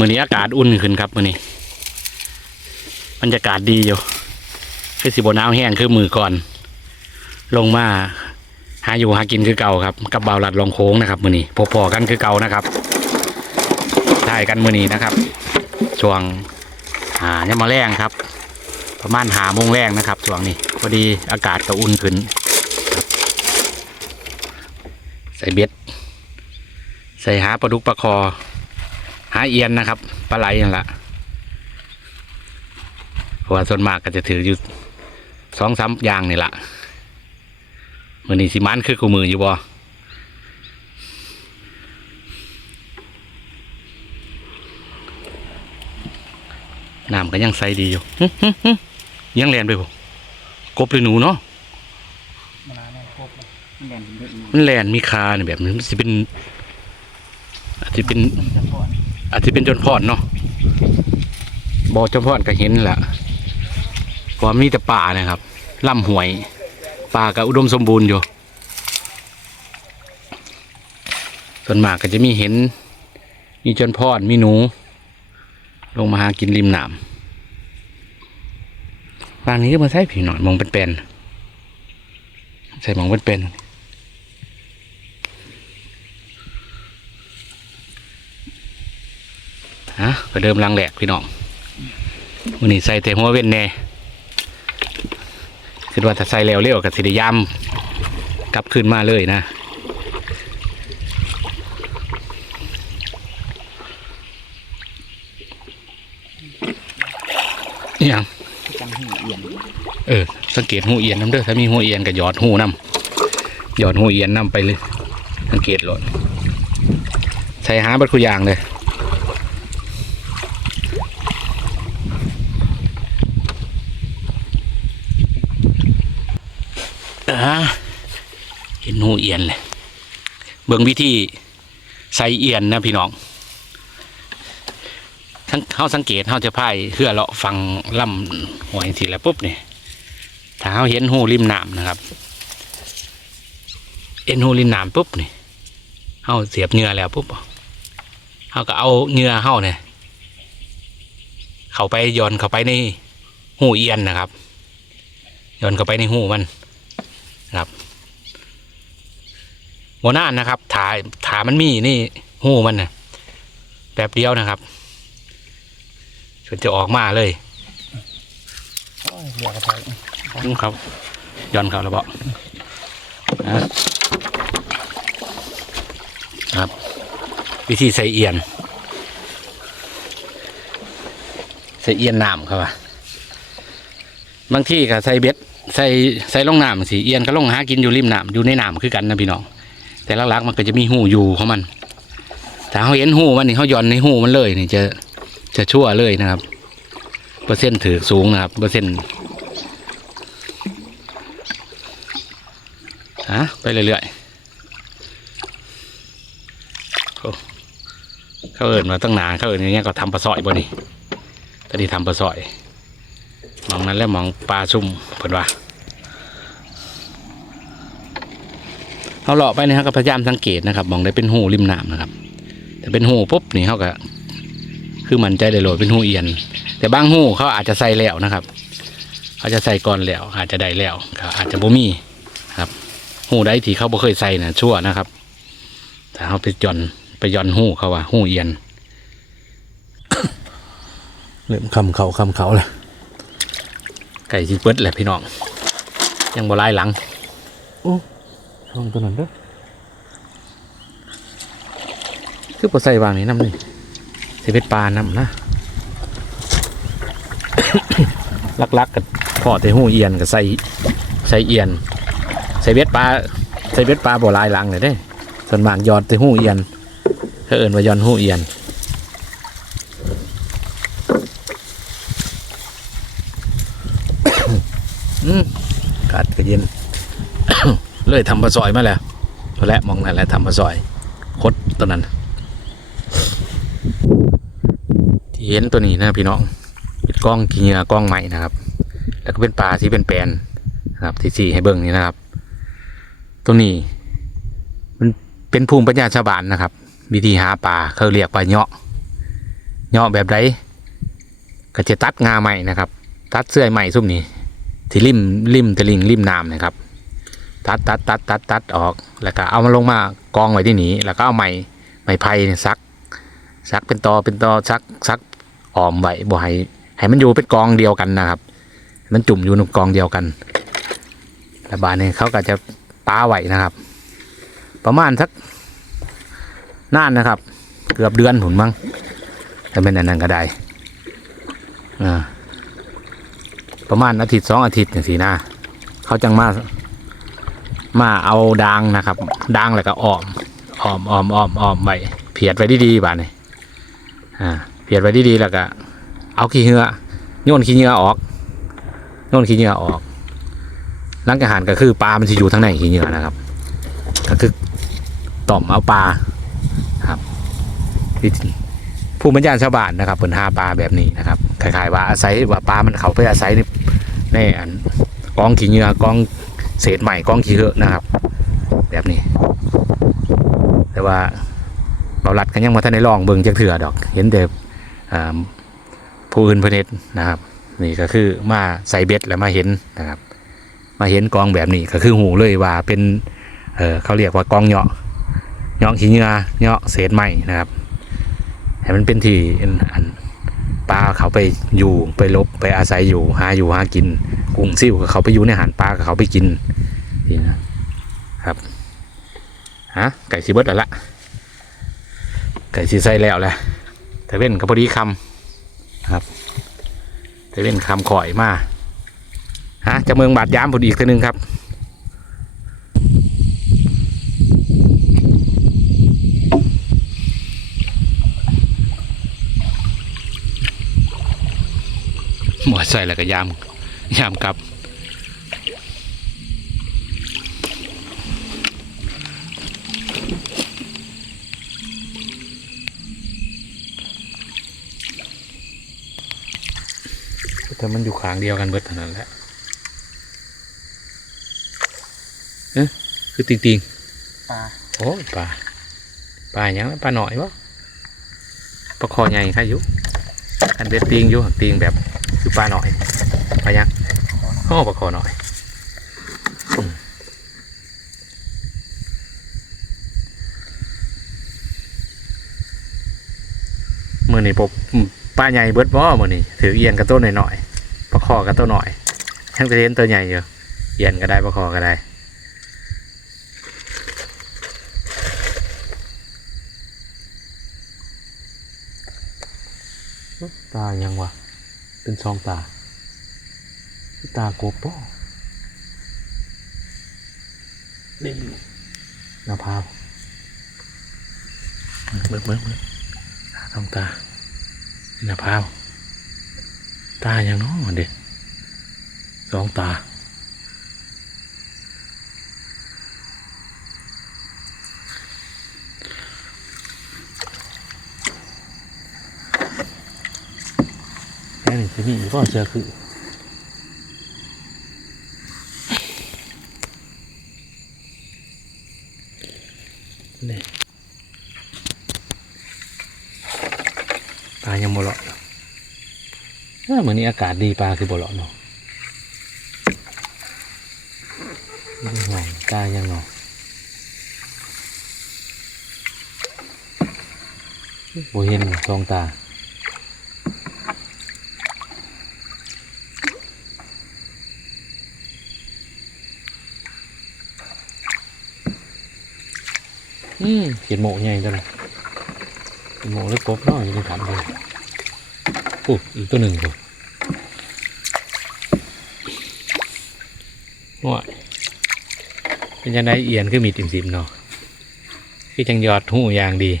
มื่อนี้อากาศอุ่นขึ้นครับมื่อนี้บรรยากาศดีอยู่คือสิบหนาวแห้งคือมือก่อน ลงมาหาอยู่หากินคือเก่าครับ กับเบาวหลัดลองโค้งนะครับมื่อนี้พอๆกันคือเก่านะครับถ่ายกันมื่อนี้นะครับ ช่วงหาเนี่ยมาแรงครับ ประมาณหาโมงแรงนะครับช่วงนี้พอดีอากาศก็อุ่นขึ้น ใส่เบ็ดใส่หาปลาดุกปลาคอ หาเอียนนะครับปลาไหลนั่นแหละเพราะว่าส่วนมากก็จะถืออยู่สองสามอย่างนี่แหละมือนี้สิมันคือกูมืออยู่บ่น้ำก็ยังใสดีอยู่หึหึหึยังแลนไปบ่กบหรือหนูเนาะมานานแล้วครบแล้วแบ่งเป็นเยอะอยู่มันแลนมีคาเนี่ยแบบนี้มันสิเป็นอาจจะเป็นมันจะพ อาจจะเป็นจนพอดเนาะบอจนพอดก็เห็นแหละเพราะว่ามีแต่ป่านะครับล่ำหวยป่าก็อุดมสมบูรณ์อยู่ ส่วนมากก็จะมีเห็น มีจนพอดมีหนู ลงมาหากินริมหนามบางนี้ก็มาใส่ผีหน่อยมองเป็นๆใส่มองเป็นๆ ฮะไปเดิมลังแหลกพี่น้องวันนี้ใส่แต่หัวเว้นแน่คือว่าถ้าใส่แล้วเร็วกับสิได้ยามกลับขึ้นมาเลยนะอหย่ยังเอียเออ สังเกตหูเอียนน้ำเด้อถ้ามีหูเอียนก็หยอดหูน้ำหยอดหูเอียนน้ำไปเลย สังเกตหลดใส่หาบัดคุยางเลยอ่าเห็นหูเอียนเลย เบิ่งวิธีใส่เอียนนะพี่น้องทั้งเขาสังเกตเขาจะพายเพื่อเลาะฟังลำหวยทีละปุ๊บเนี่ยถ้าเขาเห็นหูริมน้ำนะครับเห็นหูริมน้ำปุ๊บเนี่ยเขาเสียบเหงื่อแล้วปุ๊บเขาก็เอาเหงื่อเขาเนี่ยเข้าไปย้อนเข้าไปในหูเอียนนะครับย้อนเข้าไปในหูมันนะครับ โมนานนะครับถาถามันมีนี่หูมันนะแบบเดียวนะครับจนจะออกมาเลยโอ้ยเหลือกระเพาะอืมครับย้อนเขาแล้วบอกนะครับ วิธีใส่เอียน ใส่เอียนน้ำครับบางที่ก็ใส่เบ็ดใส่ใส่ลงน้ำสิเอียนก็ลงหากินอยู่ริมน้ำอยู่ในน้ำคือกันนะพี่น้อง แต่หลักๆมันก็จะมีหูอยู่ของมันถ้าเขาเห็นหูมันนี่เขาหย่อนในหูมันเลยนี่จะจะชั่วเลยนะครับ เปอร์เซ็นต์ถือสูงนะครับ เปอร์เซ็นต์ฮะไปเรื่อยๆเขาเอิญมาตั้งนานเขาเอิญอย่างเงี้ยก็ทำปลาสอยบ่นี่ตอนนี้ทำปลาสอยมองนั้นแล้วมองปลาซุ่มเพิ่นว่า เขาเลาะไปนะครับก็พยายามสังเกตนะครับมองได้เป็นหูริมน้ำนะครับ แต่เป็นหูปุ๊บนี่เขาก็คือมันใจเลยโหลดเป็นหูเอียน แต่บางหูเขาอาจจะใส่แล้วนะครับเขาจะใส่ก่อนแล้วอาจจะได้แล้วก็อาจจะบ่มีครับหูใดที่เขาบ่เคยใส่น่ะชั่วนะครับแต่เขาไปย่อนไปย่อนหูเขาว่าหูเอียนเริ่มคำเขาคำเขาเลยไก่จีเปิดแหละพี่น้อง ยังบ่ลายหลังโอ้ ช่องตัวนั้นเด้อคือปลาใส่วางนี่น้ำนี่สิเป็นปลาน้ำนะลักๆกับพ่อแต่หูเอียนกับใส่ใส่เอียน ใส่เบ็ดปลาใส่เบ็ดปลาบ่ลายหลังเลยเด้ส่วนมากยอดแต่หูเอียนเขาเอิ่นว่ายอนหูเอียน อืมอากาดก็เย็น เลยทำปลาซอยมาแล้วแล้วมองนั่นแหละทำปลาซอยคดตัวนั้นที่เห็นตัวนี้นะพี่น้องเป็นกล้องขี้เงือกล้องใหม่นะครับ แล้วก็เป็นปลาที่เป็นแปนนะครับที่สี่ให้เบิ่งนี่นะครับ ตัวนี้ มันเป็นภูมิปัญญาชาวบ้านนะครับ วิธีหาปลาเขาเรียกปลาเนาะเหยาะแบบใดก็จะตัดงาใหม่นะครับ ตัดเสื้อใหม่ซุ่มนี้ที่ริมริมตะลิงริมน้ำนะครับ ตัดตัดตัดตัดตัดออก แล้วก็เอามาลงมากองไว้ที่นี้ แล้วก็เอาไม้ไม้ไผ่ซักซักเป็นตอเป็นตอซักซักออมไว้บ่ให้ให้มันอยู่เป็นกองเดียวกันนะครับ มันจุ่มอยู่ในกองเดียวกันแล้วบานนี้เขาก็จะป้าไว้นะครับ ประมาณสักนานนะครับ เกือบเดือนผุนมั้งถ้าเป็นอันนั้นก็ได้อ่าประมาณอาทิตย์สองอาทิตย์อย่างสีหน้าเขาจังมา มาเอาดางนะครับดางแล้วก็อ้อมอ้อมอ้อมอ้อมอ้อมไว้เพียดไว้ดีๆบาดนี้อ่าเพียดไว้ดีๆแล้วก็เอาขี้เหงื่อโยนขี้เหงื่อออกโยนขี้เหงื่อออกหลังจากหันก็คือปลา มันจะอยู่ทั้งในขี้เหงื่อนะครับ ก็คือต่อมเอาปลาครับผู้บรรยายชาวบ้านนะครับเปินหาปลาแบบนี้นะครับคล้ายๆว่าอาศัยว่าปลา มันเขาไปอาศัยในในอันกองขี้เหงื่อกอง เศษใหม่กล้องขี้เหอะนะครับ แบบนี้ แต่ว่าเราลัดกันยังมาท่านในลองเบิ่งจักเถื่อดอก เห็นแต่ผู้อื่นเพเนตนะครับ นี่ก็คือมาใส่เบ็ดแล้วมาเห็นนะครับ มาเห็นกองแบบนี้ก็คือหูเลยว่าเป็นเเขาเรียกว่ากองเหาะเหาะขี้เหงื่อเหาะเศษใหม่นะครับให้มันเป็นที่อันปลาเขาไปอยู่ไปลบไปอาศัยอยู่หาอยู่หากิน กุ้งซิ่วกับเขาไปอยู่ในอาหารปลากับเขาไปกินนี่นะครับฮะไก่สีเบิดแล้วละไก่สีใส่แล้วแหละแต่เว้นก็พอดีคำครับแต่เว้นคำข่อยมาฮะจะเมืองบาดยามพอดีอีกทีนึงครับหมดใส่แล้วก็ยาม ยามกลับ แต่มันอยู่ขางเดียวกันเบิดเท่านั้นแหละเอ๊ะคือติงติงปลาๆโอ้ยปลาปลาอย่างนั้นปลาหน่อยวะปลาคอใหญ่ใครอยู่อันเด็ดติงอยู่หักติงแบบคือปลาหน่อย ปลายังโอ้ปลาคอหน่อยอืมมือนี่ปบปลาใหญ่เบิดบ่มือนี่ถือเอียนกับต้นหน่อยๆปลาคอกับต้นหน่อยทั้งจะเห็นตัวใหญ่อยู่เอียนก็ได้ปลาคอก็ได้ตายังวะเป็นซองตา ตาโกบป่เด่นนาพาวเบิ่งเบิ่งเบิ่งตาทองตานาพาวตายังน้องเด็กสองตาแค่หนึ่งที่นี่ก็เจอคือ นี่ปลายังบ่เลาะอยู่ เหมือนนี้อากาศดีปลาคือบ่เลาะเนาะหน่อยปลายังเนาะบ่เห็นสองตาอืมเขียนโมใหญ่จังเลยเขียนโมเล็กกบเนาะอยู่ในถังเลยโอ้อีกตัวหนึ่งเล ยว้าเป็นยังไงเอียนคือมีติ่มซิมเนาะคือจังยอดหูอย่างดี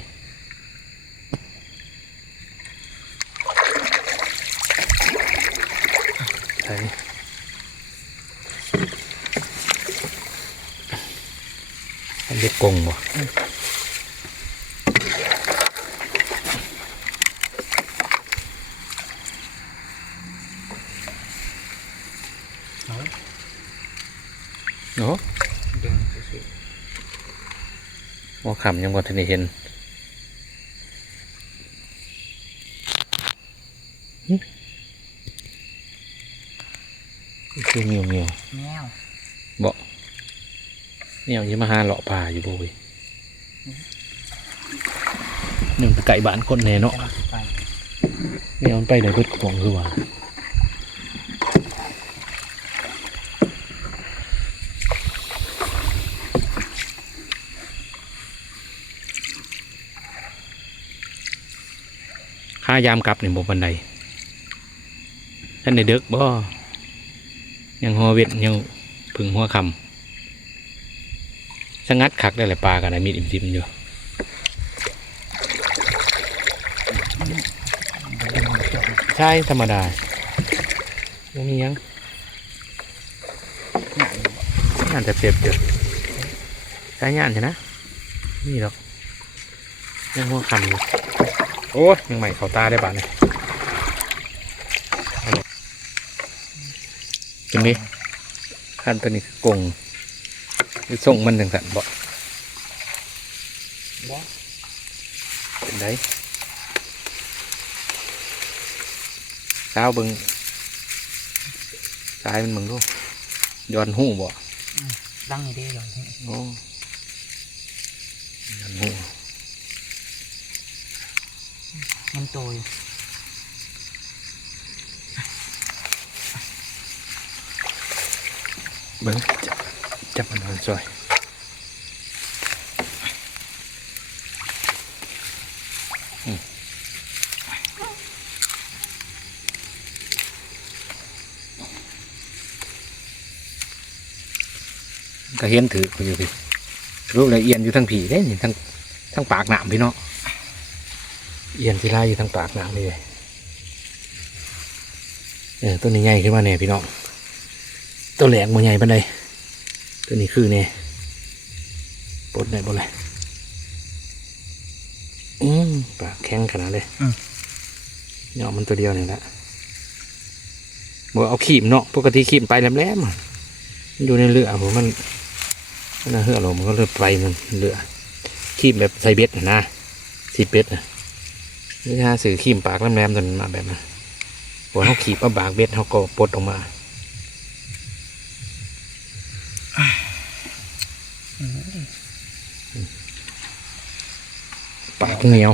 ใส่อันเด็กกงบ่ โอ้ เดินสวย ว่าขำยังบ่ทันได้เห็นคือเงียวเงียวแมวเงียวอยี่มาหาเลาะป่าอยู่บ่เว้ยหนึ่งไปไก่บ้านคนแน่เนาะกำลังไปเงียวมันไปไหนเบิดของคือว่าายามกลับนี่บ่บันไดท่านได้เด็กบ่ยังหัวเวทยังพึ่งหัวคำสงัดคักได้หลายปลากันนะมีดอิ่มซิมอยู่ใช่ธรรมดาไม่มียังงานแต่เจ็บเจ็บใช้งานใช่นะนี่หรอกยังหัวคำอยู่ โอ้ยยังใหม่เขาตาได้บ้านเลยตรงนี้ขั้นตัวนี้คือกงหรือส่งมันจังสันบ่บ่เป็นไดเช้าเบิงซ้ายมันเบิงดูย้อนหูบ่ดังนี่เด้เลยโอ้ย้อนหูมันโตอยู่เบิงจับจับมันมันสวยอืมก็เห็นถือคุณอยู่พี่รูปละเอียนอยู่ทั้งผีเด้นี่ทั้งทั้งปากหนามพี่เนาะ เอียนที่ลายอยู่ทั้งปากหนามเลยเออต้นนี้ใหญ่ขึ้นมาเนี่ยพี่น้องตัวแหลกมันใหญ่ปานใดตัวนี้คือเนี่ยปลดได้บ่เลยอืมปากแข็งขนาดเลยเนี่ยมันตัวเดียวนี่แหละบ่เอาขีมเนาะปกติขีมไปแหลมๆอะมันอยู่ในเรือผมมันมันน่าเหือหรอมันก็เลยไปมันเรือขีมแบบใส่เบ็ดน่ะนะสีเบ็ดนะ นี่ฮะสื่อขีมปากแหลมๆจนมาแบบนั้นพอเขาขีบเอาบากเบ็ดเขาก็ปลดออกมาปากเหนียว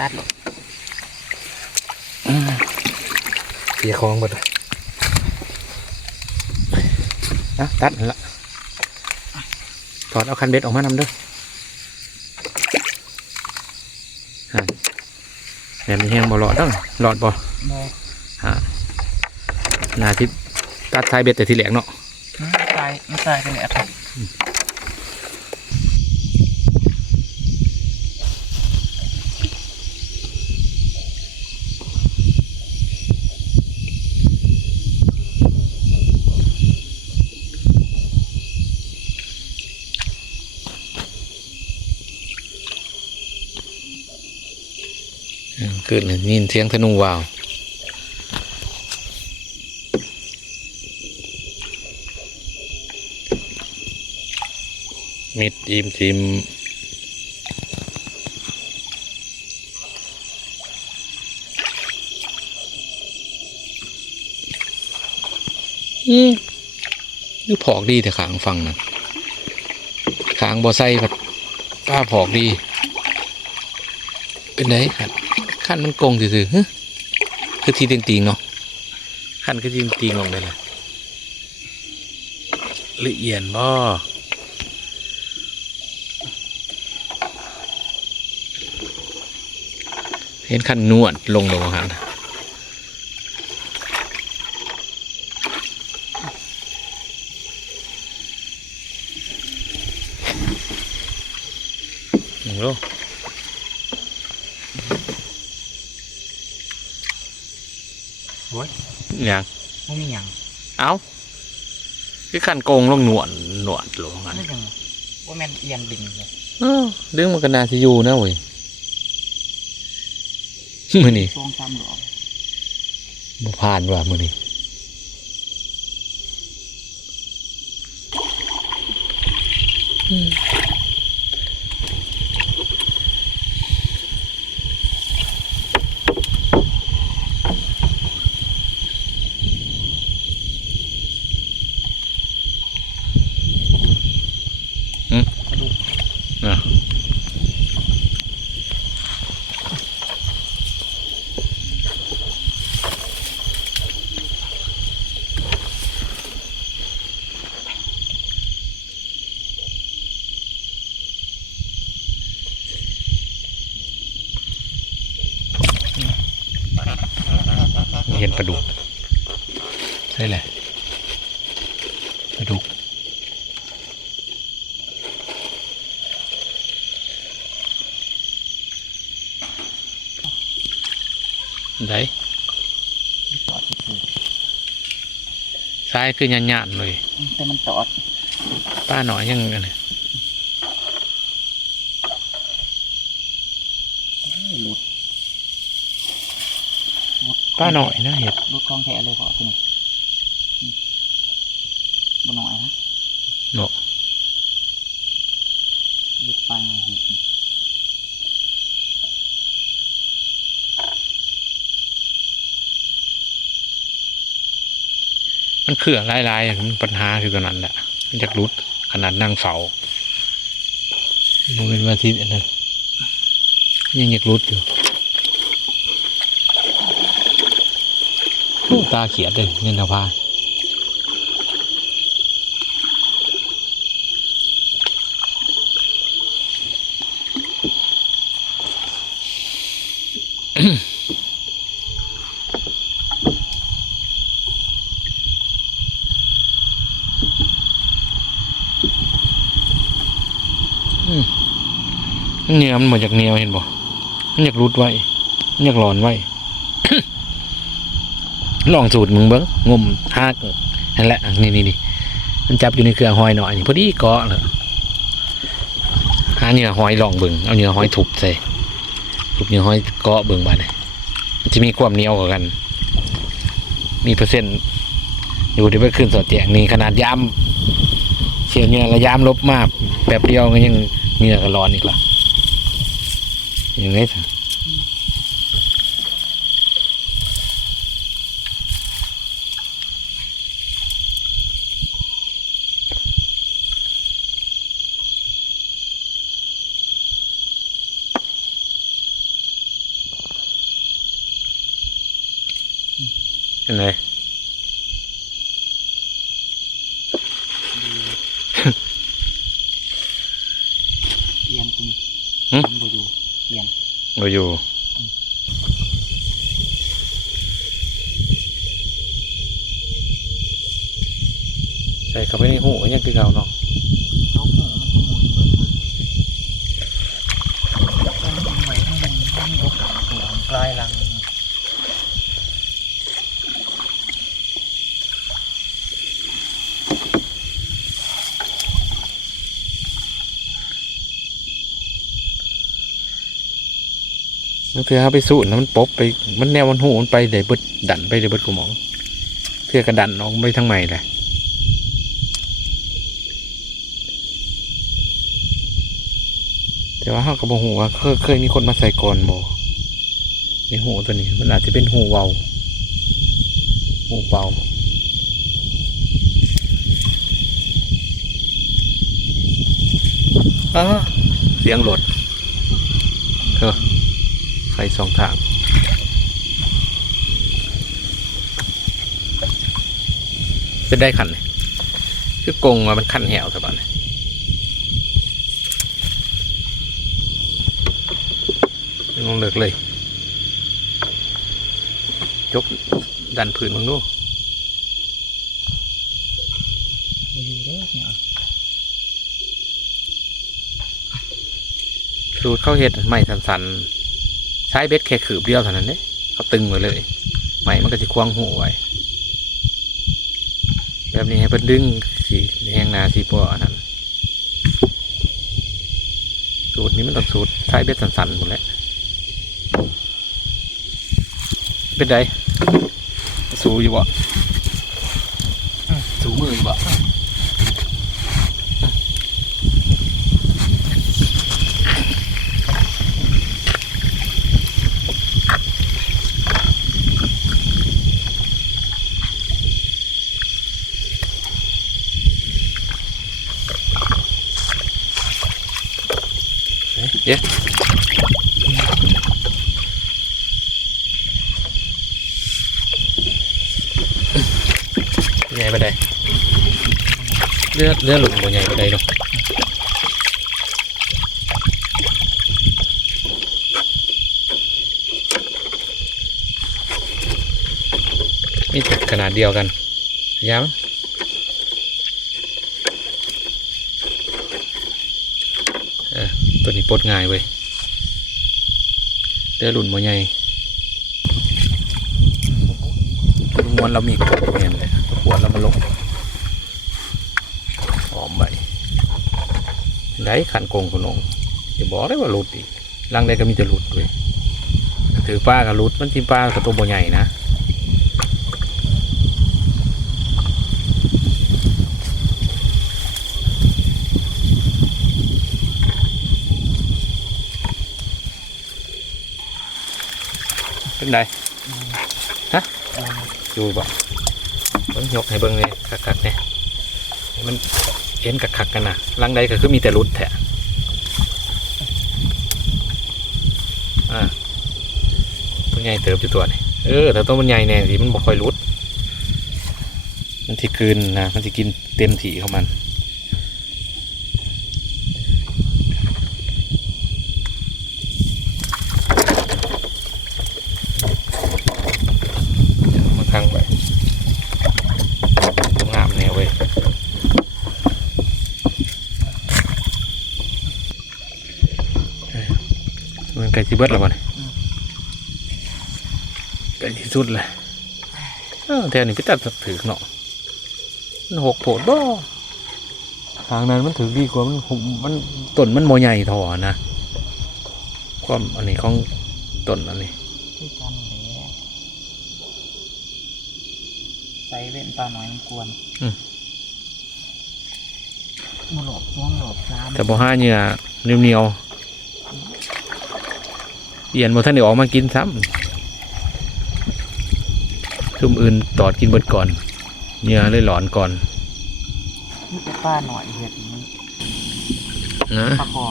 ตัดหรอกเสียคลองหมดเลยนะตัดนั่นละถอดเอาคันเบ็ดออกมานำเด้วย แบบนี้แห้งบ่หลอดต้องหลอดบ่บ่นาที่ตัดท้ายเบ็ดแต่ที่แหลกเนาะอืมตายไม่ตายกันเลยครับ ขึ้นเลยนี่เสียงธนูวาวมิดอิมทิมอืมคือผอกดีแต่ขางฟังนะขางบอไซผัดป้าผอกดี เป็นไรครับ ขั้นมันโกงซื่อๆฮะคือทีติงๆเนาะขั้นคือทีติงๆลงไปเลยละเอียดบ่เห็นขั้นนวดลงลงหันห อย่างบ่มีหยังเอ้าคือขันโกงลงหนวดหนวดลงอันนี่จังบ่แม่นเอียนดิ่งเลยเอ้าเรื่องมันก็น่าสิอยู่นะเว้ยมือนี่ช่วงซ้ำดอกบ่ผ่านว่ะมือนี่เนาะเห็นปลาดุกใช่แหละปลาดุก ได้ตอดซื่อซ้ายคือหยาดๆเลย แต่มันตอด ป้าหน่อยยังอันนี้เอ้ยหลุดป้าหน่อยนะเห็ดหลุดคลองแทเลยขอตัวนี้อืมบนหน่อยนะ เนาะ หลุดไปหน่อยเห็ด มันคือลายๆมันปัญหาคือตัวนั้นแหละมันจะรุดขนาดนั่งเสาดูเป็นวันที่อันนั้นยังอยากรุดอยู่ตาเขียดเลยเงินทพา เนื้อมันหมดจากเนียวเห็นบ่มันอยากรุดไว้มันอยากหลอนไว้ ลองสูตรมึงเบิ้งงมหากนั่นแหละนี่นี่นี่มันจับอยู่ในเครือหอยหน่อยนี่พอดีเกาะเลยหาเหยื่อหอยลองเบิ้งเอาเหยื่อหอยถูบใส่ถูบเหยื่อหอยเกาะเบิ้งบาดเลยมันจะมีความเหนียวกว่ากัน มีเปอร์เซ็นต์อยู่ที่ไปขึ้นสอดแจงนี่ขนาดยามเชียวเหยื่อระยามลบมากแบบเดียวก็ยังเหยื่อก็ร้อนอีกละอ ย่างนี้สิ เป็นไง เอียนตัวนี้ หึ มันบ่อยู่เอียน เราอยู่ใส่เข้าไปในหูก็ยังคือเก่าเนาะนกหัวมันขโมยเบิดมันมันใหม่ข้างบนมันมีโอกาสหัวมันกลายหลัง นั่นคือเขาไปสู้แล้วมันปบไปมันแนวมันหูมันไปเลยเบิดดันไปเลยเบิดกูมองเพื่อกระดันออกไปทางใหม่เลยแต่ว่าเขาก็บอกหูว่าเคยเคยมีคนมาใส่ก่อนบในหูตัวนี้ มันอาจจะเป็นหูเวาหูเบาอ้าเสียงหลดเออ สองทางเป็นได้ขันเลยคือกงมามันขันแหวสบายเลยลงเลิกเลยยกดันผืนมึงดูบ่อยู่เด้อเนี่ยสูตรเข้าเห็ดไม่สันๆ ใช้เบ็ดแค่ขืบเดียวเท่านั้นเด้เขาตึงไว้เลยไหมมันก็จะควงหูไว้แบบนี้ให้เพิ่นดึงสีแหงนาสีปัวอันนั้นสูตรนี้มันต้องสูตรใช้เบ็ดสันๆหมดแหล้วเป็นไดสูอยู่บ่สูมือบ่ เดี๋ยวใหญ่ไปได้เลือดเลือดหลุมบ่ใหญ่ไปได้เนาะมีแต่ขนาดเดียวกัน ย้ำเออตัวนี้ปลดง่ายเว้ยเลือหลุนบ่ใหญ่ลุงวันเรามีกบเห็นเลยขวดเรามาลงหอมไปได้ขันโกงคุณองจะบอกได้ว่าหลุดอีกลังใดก็มีแต่หลุดเว้ยถือป้ากับหลุดมันทีป้ากับตัวบ่ใหญ่นะ เป็นไงฮะอยู่บ่เบิ่งยกให้เบิ่งเลยคักๆเนี่ยให้มันเอ็นกักขักกันนะลังใดก็คือมีแต่รุดแท้อ่าตัวใหญ่เติบอยู่ตัวนี่เออแต่ตัวมันใหญ่แน่สิมันบ่ค่อยรุด มันที่คืนนะมันจะกินเต็มถี่ของมันเดี๋ยวมาข้างไปงามแนวเว้ย มันไก่ที่เบิดแล้วบ่เนี่ยไก่ที่สุดเลยเออแถวนี้พี่ตัดถือเนาะมันหกโผดบ่ทางนั้นมันถือดีกว่ามันหุบมันต้นมันโมใหญ่ทอนะความอันนี้ของต้นอันนี้คือกันแหละใส่เว้นตาหน่อยมันกวนอืมมาหลบช่วงหลบซ้ำแต่บ่ห้าเหงื่อเหนียวเหนียว เอียนบ่ท่านได้ออกมากินซ้ำซุ่มอื่นตอดกินเบิดก่อนเหงื่อเลยหลอนก่อนนี่จะป้าหน่อยเห็ดมันนะปลาคอ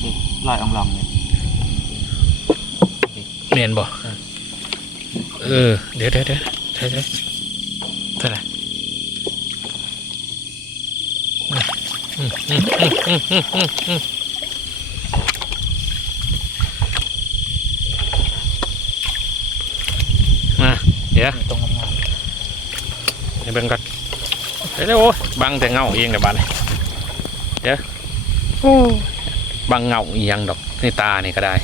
เด็กลอยอ่องๆเนี่ยเนียนบ่เออ เดี๋ยวเดี๋ยวเดี๋ยวใช่ใช่เท่าไหร่อืมอืมอืมอืมอืมอืมอืมมาเดี๋ยว ตรงงาม ให้เบิ่งก่อน เดี๋ยวเดี๋ยวโอ้ยบังแต่เงาเองเดี๋ยวบานเลยเดี๋ยวโอ้ยบังเงาอีหยังดอกในตานี่ก็ได้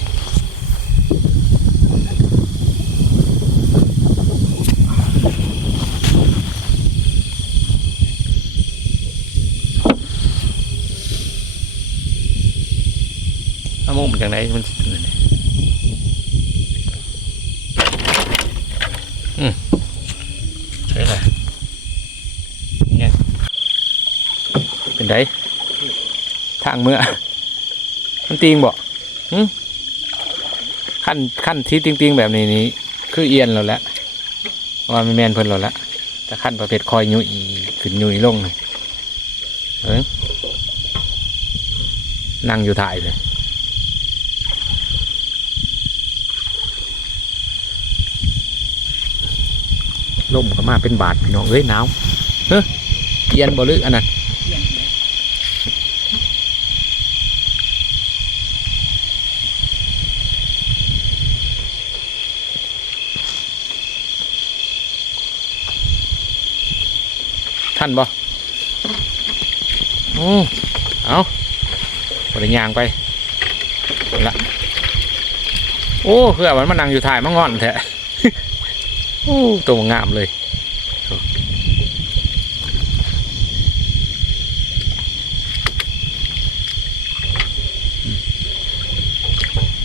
เอามุมจากไหนมันสินั่นนี่อืมใช่เลยเนี่ย เป็นไดทางเมื่อมันติงบ่หึขั้นขั้นที่ติงติงแบบนี้นี้คือเอียนเราแล้วว่ามันแมนเพิ่นเราแล้วแต่ขั้นประเภทคอยยุยขึ้นยุยลงเลยเอ้ยนั่งอยู่ถ่ายเลยล่มก็มาเป็นบาทพี่น้องเอ้ยหนาวเฮ้ยเอียนบ่ลึกอันนั้น ท่านบ่อืมเอาบริยางไปละโอ้คือมันมานั่งอยู่ถ่ายมางอนแท้โอ้ตัวงามเลย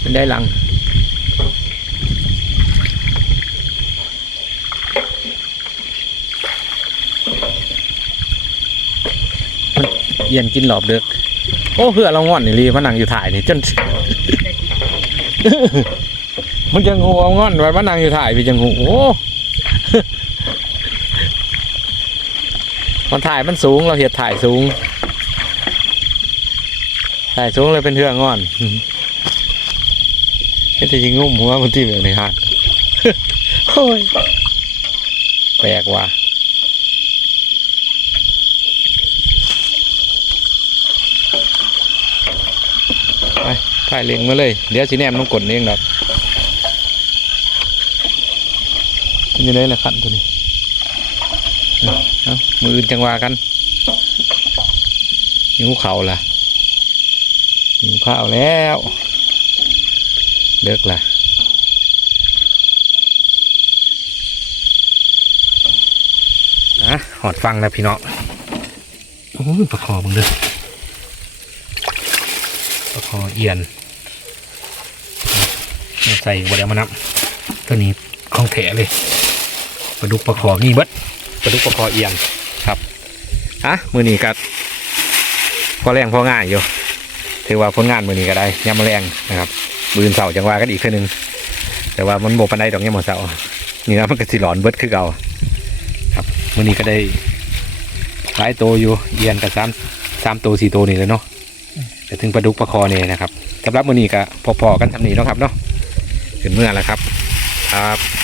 เป็นได้หลัง มันเย็นกินหลอบเด็กโอ้เพื่อเราง่อนนี่รีมานั่งอยู่ถ่ายนี่จน มันจังหูเอาง่อนวันมานั่งอยู่ถ่ายพี่จังหูโอ้มันถ่ายมันสูงเราเห็ดถ่ายสูง ถ่ายสูงเลยเป็นเทืองง่อนก็จะยิงงุ่มหัวมันที่แบบในหาดโอ้ยแปลกว่ะ ถ่ายเล็งมาเลย เดี๋ยวสิแนมต้องกดเองดอกมันจะได้ละขันตัวนี้เอามืออื่นจังหวะกันหิวเข่าล่ะหิวข้าวแล้วเลิกล่ะอะหอดฟังแล้วพี่น้องโอ้ยประคอมึงเด้อ ประคอเอียนใส่บไดเอามานับตัวนี้ของแถเลยปลาดุกประคอนี่เบิดปลาดุกประคอเอียนครับอะมือนี้กัพอแรงพอง่ายอยู่ถือว่าผลงานมือนี้ก็ได้ยำแรงนะครับบืนเสาจังหวะกันอีกเท่านึงแต่ว่ามันโบปันไดดอกยำหมดเสานี่นะมันก็สิหลอนเบิดคือเก่าครับมือนี้ก็ได้หลายโตอยู่เอียนกับสามสามโตสี่โตนี่เลยเนาะ ถึงปลาดุกประคอเนี่ยนะครับสำหรับมือนี้ก็พอๆกันทำนี้นะครับเนาะถึงเมื่อแล้วครับ ครับ